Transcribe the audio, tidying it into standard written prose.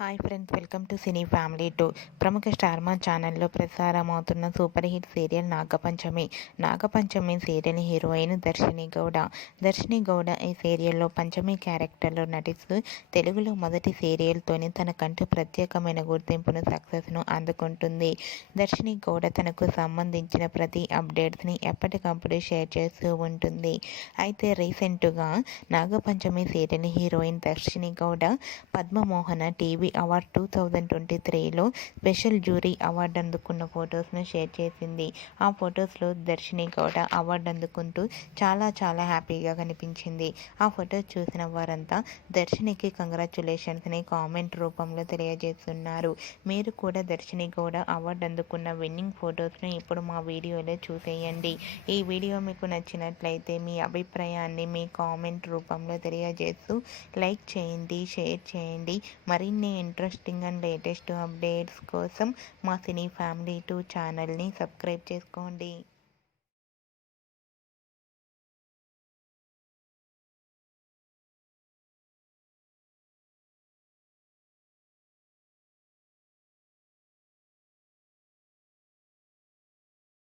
Hi friends, welcome to cine family 2. ప్రముఖ స్టార్మా ఛానల్లో ప్రసారమవుతున్న super hit serial Nag Panchami. Nag Panchami serial heroine Darshini Gowda. దర్శిని గౌడ ఈ సీరియల్లో పంచమి క్యారెక్టర్లో నటిస్తూ తెలుగులో మొదటి సీరియల్తోనే తనకంటూ ప్రత్యేకమైన గుర్తింపును, సక్సెస్ను అందుకుంటుంది. దర్శిని గౌడ తనకు సంబంధించిన ప్రతి అప్డేట్స్ని ఎప్పటికప్పుడు షేర్ చేస్తూ ఉంటుంది. అయితే రీసెంట్గా Nagapanchami serial heroine Darshini Gowda Padmamohana TV award 2023లో స్పెషల్ జ్యూరీ అవార్డు అందుకున్న ఫొటోస్ను షేర్ చేసింది. ఆ ఫొటోస్లో దర్శిని గౌడ అవార్డు అందుకుంటూ చాలా హ్యాపీగా కనిపించింది. ఆ ఫొటోస్ చూసిన వారంతా దర్శినికి కంగ్రాచ్యులేషన్స్ని కామెంట్ రూపంలో తెలియజేస్తున్నారు. మీరు కూడా దర్శిని గౌడ అవార్డు అందుకున్న విన్నింగ్ ఫొటోస్ను ఇప్పుడు మా వీడియోలో చూసేయండి. ఈ వీడియో మీకు నచ్చినట్లయితే మీ అభిప్రాయాన్ని మీ కామెంట్ రూపంలో తెలియజేస్తూ లైక్ చేయండి, షేర్ చేయండి. మరిన్ని ఇంట్రెస్టింగ్ అండ్ లేటెస్ట్ అప్డేట్స్ కోసం మా సినీ ఫ్యామిలీ 2 ఛానల్ని సబ్స్క్రైబ్ చేసుకోండి.